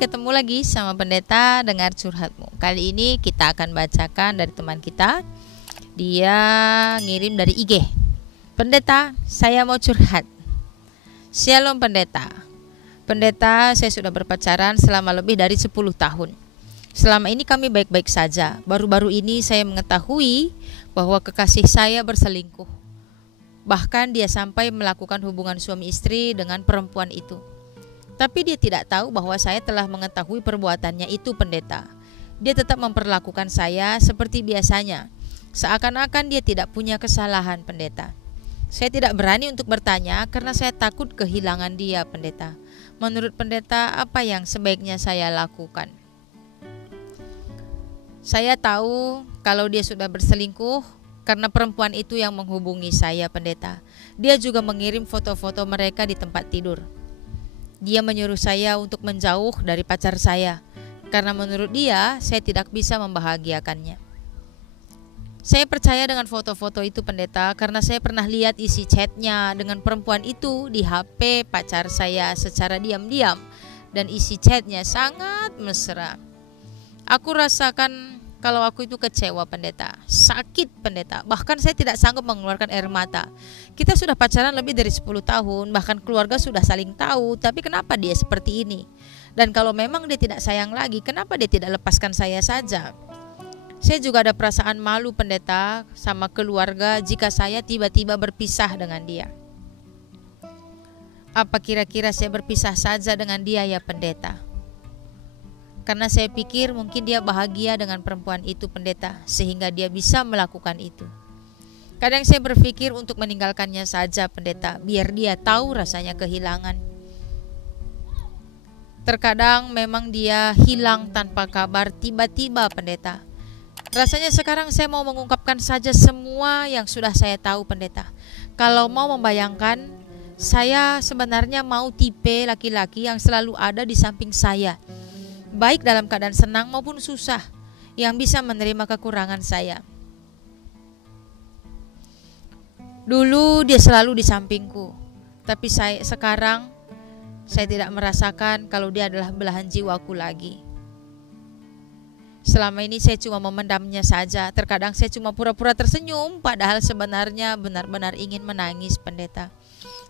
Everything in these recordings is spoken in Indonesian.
ketemu lagi sama Pendeta Dengar Curhatmu. Kali ini kita akan bacakan dari teman kita. Dia ngirim dari IG. Pendeta, saya mau curhat. Shalom Pendeta. Pendeta, saya sudah berpacaran selama lebih dari 10 tahun. Selama ini kami baik-baik saja. Baru-baru ini saya mengetahui bahwa kekasih saya berselingkuh. Bahkan dia sampai melakukan hubungan suami istri dengan perempuan itu. Tapi dia tidak tahu bahwa saya telah mengetahui perbuatannya itu, Pendeta. Dia tetap memperlakukan saya seperti biasanya, seakan-akan dia tidak punya kesalahan, Pendeta. Saya tidak berani untuk bertanya karena saya takut kehilangan dia, Pendeta. Menurut Pendeta, apa yang sebaiknya saya lakukan? Saya tahu kalau dia sudah berselingkuh karena perempuan itu yang menghubungi saya, Pendeta. Dia juga mengirim foto-foto mereka di tempat tidur. Dia menyuruh saya untuk menjauh dari pacar saya, karena menurut dia, saya tidak bisa membahagiakannya. Saya percaya dengan foto-foto itu, Pendeta, karena saya pernah lihat isi chatnya dengan perempuan itu di HP pacar saya secara diam-diam, dan isi chatnya sangat mesra. Aku rasakan kalau aku itu kecewa, Pendeta, sakit, Pendeta, bahkan saya tidak sanggup mengeluarkan air mata. Kita sudah pacaran lebih dari 10 tahun, bahkan keluarga sudah saling tahu, tapi kenapa dia seperti ini? Dan kalau memang dia tidak sayang lagi, kenapa dia tidak lepaskan saya saja? Saya juga ada perasaan malu, Pendeta, sama keluarga jika saya tiba-tiba berpisah dengan dia. Apa kira-kira saya berpisah saja dengan dia ya, Pendeta? Karena saya pikir mungkin dia bahagia dengan perempuan itu, Pendeta, sehingga dia bisa melakukan itu. Kadang saya berpikir untuk meninggalkannya saja, Pendeta, biar dia tahu rasanya kehilangan. Terkadang memang dia hilang tanpa kabar tiba-tiba, Pendeta. Rasanya sekarang saya mau mengungkapkan saja semua yang sudah saya tahu, Pendeta. Kalau mau membayangkan, saya sebenarnya mau tipe laki-laki yang selalu ada di samping saya, baik dalam keadaan senang maupun susah, yang bisa menerima kekurangan saya. Dulu dia selalu di sampingku, tapi sekarang saya tidak merasakan kalau dia adalah belahan jiwaku lagi. Selama ini saya cuma memendamnya saja. Terkadang saya cuma pura-pura tersenyum, padahal sebenarnya benar-benar ingin menangis, Pendeta.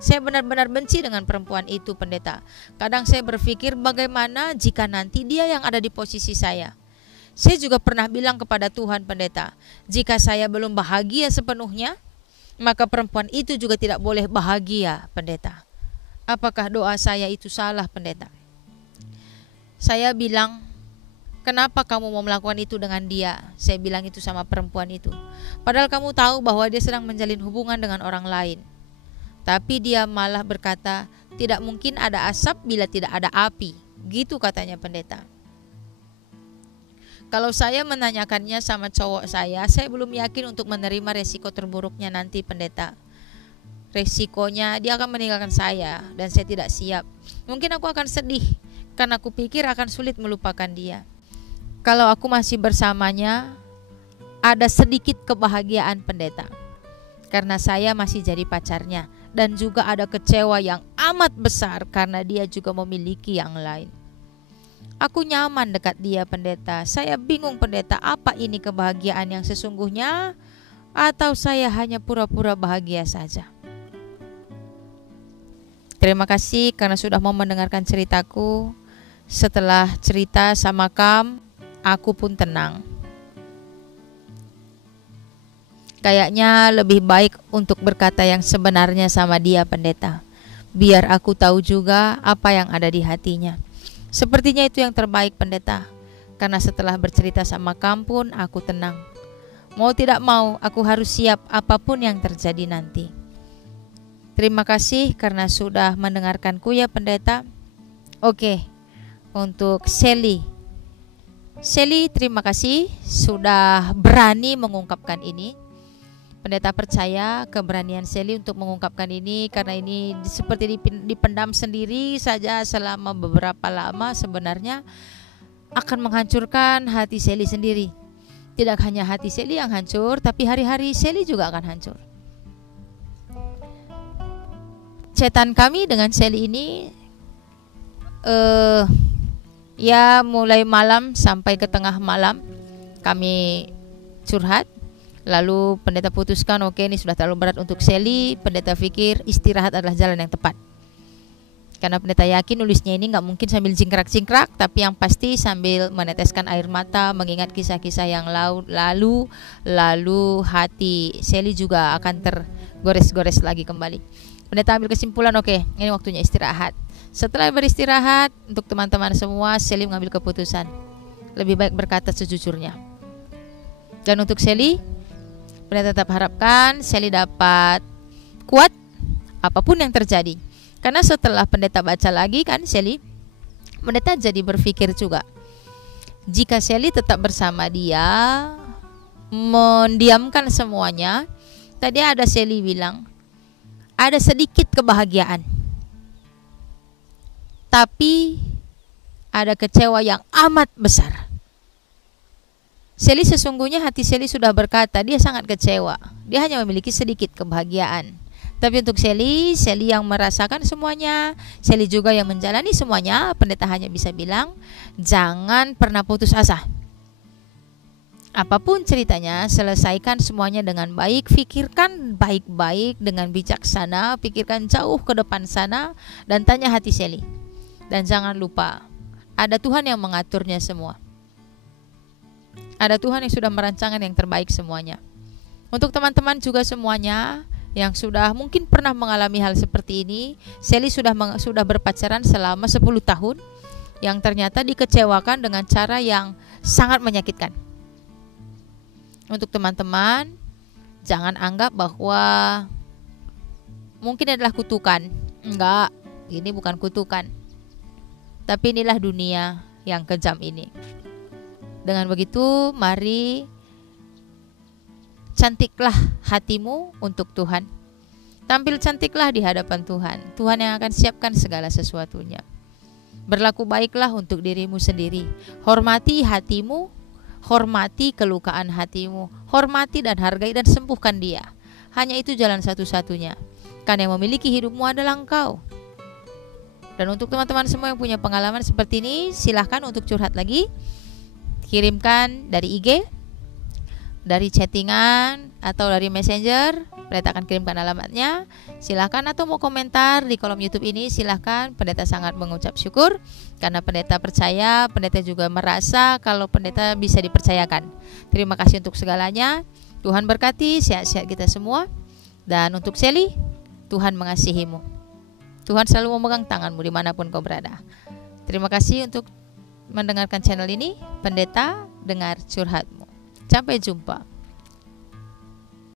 Saya benar-benar benci dengan perempuan itu, Pendeta. Kadang saya berpikir bagaimana jika nanti dia yang ada di posisi saya. Saya juga pernah bilang kepada Tuhan, Pendeta, jika saya belum bahagia sepenuhnya, maka perempuan itu juga tidak boleh bahagia, Pendeta. Apakah doa saya itu salah, Pendeta? Saya bilang, kenapa kamu mau melakukan itu dengan dia? Saya bilang itu sama perempuan itu. Padahal kamu tahu bahwa dia sedang menjalin hubungan dengan orang lain. Tapi dia malah berkata, tidak mungkin ada asap bila tidak ada api. Gitu katanya, Pendeta. Kalau saya menanyakannya sama cowok saya belum yakin untuk menerima resiko terburuknya nanti, Pendeta. Resikonya dia akan meninggalkan saya dan saya tidak siap. Mungkin aku akan sedih karena aku pikir akan sulit melupakan dia. Kalau aku masih bersamanya, ada sedikit kebahagiaan, Pendeta, karena saya masih jadi pacarnya. Dan juga ada kecewa yang amat besar karena dia juga memiliki yang lain. Aku nyaman dekat dia, Pendeta. Saya bingung, Pendeta, apa ini kebahagiaan yang sesungguhnya, atau saya hanya pura-pura bahagia saja? Terima kasih karena sudah mau mendengarkan ceritaku. Setelah cerita sama Kam, aku pun tenang. Kayaknya lebih baik untuk berkata yang sebenarnya sama dia, Pendeta. Biar aku tahu juga apa yang ada di hatinya. Sepertinya itu yang terbaik, Pendeta. Karena setelah bercerita sama Kampun, aku tenang. Mau tidak mau, aku harus siap apapun yang terjadi nanti. Terima kasih karena sudah mendengarkanku ya, Pendeta. Oke, untuk Sally, terima kasih sudah berani mengungkapkan ini. Pendeta percaya keberanian Sally untuk mengungkapkan ini, karena ini seperti dipendam sendiri saja selama beberapa lama, sebenarnya akan menghancurkan hati Sally sendiri. Tidak hanya hati Sally yang hancur, tapi hari-hari Sally juga akan hancur. Chatan kami dengan Sally ini Ya mulai malam sampai ke tengah malam kami curhat. Lalu pendeta putuskan, oke, ini sudah terlalu berat untuk Sally. Pendeta pikir istirahat adalah jalan yang tepat. Karena pendeta yakin nulisnya ini nggak mungkin sambil cingkrak-cingkrak, tapi yang pasti sambil meneteskan air mata, mengingat kisah-kisah yang lalu hati Sally juga akan tergores-gores lagi kembali. Pendeta ambil kesimpulan, oke, ini waktunya istirahat. Setelah beristirahat, untuk teman-teman semua, Sally mengambil keputusan, lebih baik berkata sejujurnya. Dan untuk Sally, pendeta tetap harapkan Sally dapat kuat apapun yang terjadi. Karena setelah pendeta baca lagi kan Sally, pendeta jadi berpikir juga, jika Sally tetap bersama dia, mendiamkan semuanya, tadi ada Sally bilang ada sedikit kebahagiaan, tapi ada kecewa yang amat besar. Sally sesungguhnya hati Sally sudah berkata dia sangat kecewa. Dia hanya memiliki sedikit kebahagiaan. Tapi untuk Sally yang merasakan semuanya, Sally juga yang menjalani semuanya, pendeta hanya bisa bilang, jangan pernah putus asa. Apapun ceritanya, selesaikan semuanya dengan baik, pikirkan baik-baik dengan bijaksana, pikirkan jauh ke depan sana, dan tanya hati Sally. Dan jangan lupa, ada Tuhan yang mengaturnya semua. Ada Tuhan yang sudah merancangkan yang terbaik semuanya. Untuk teman-teman juga semuanya yang sudah mungkin pernah mengalami hal seperti ini, Sally sudah berpacaran selama 10 tahun yang ternyata dikecewakan dengan cara yang sangat menyakitkan. Untuk teman-teman, jangan anggap bahwa mungkin adalah kutukan. Enggak, ini bukan kutukan. Tapi inilah dunia yang kejam ini. Dengan begitu, mari cantiklah hatimu untuk Tuhan. Tampil cantiklah di hadapan Tuhan. Tuhan yang akan siapkan segala sesuatunya. Berlaku baiklah untuk dirimu sendiri. Hormati hatimu, hormati kelukaan hatimu, hormati dan hargai dan sembuhkan dia. Hanya itu jalan satu-satunya. Karena yang memiliki hidupmu adalah engkau. Dan untuk teman-teman semua yang punya pengalaman seperti ini, silahkan untuk curhat lagi. Kirimkan dari IG, dari chattingan, atau dari messenger. Pendeta akan kirimkan alamatnya. Silahkan, atau mau komentar di kolom YouTube ini, silahkan. Pendeta sangat mengucap syukur karena pendeta percaya, pendeta juga merasa kalau pendeta bisa dipercayakan. Terima kasih untuk segalanya. Tuhan berkati, sehat-sehat kita semua. Dan untuk Sally, Tuhan mengasihimu. Tuhan selalu memegang tanganmu dimanapun kau berada. Terima kasih untuk mendengarkan channel ini. Pendeta dengar curhatmu. Sampai jumpa.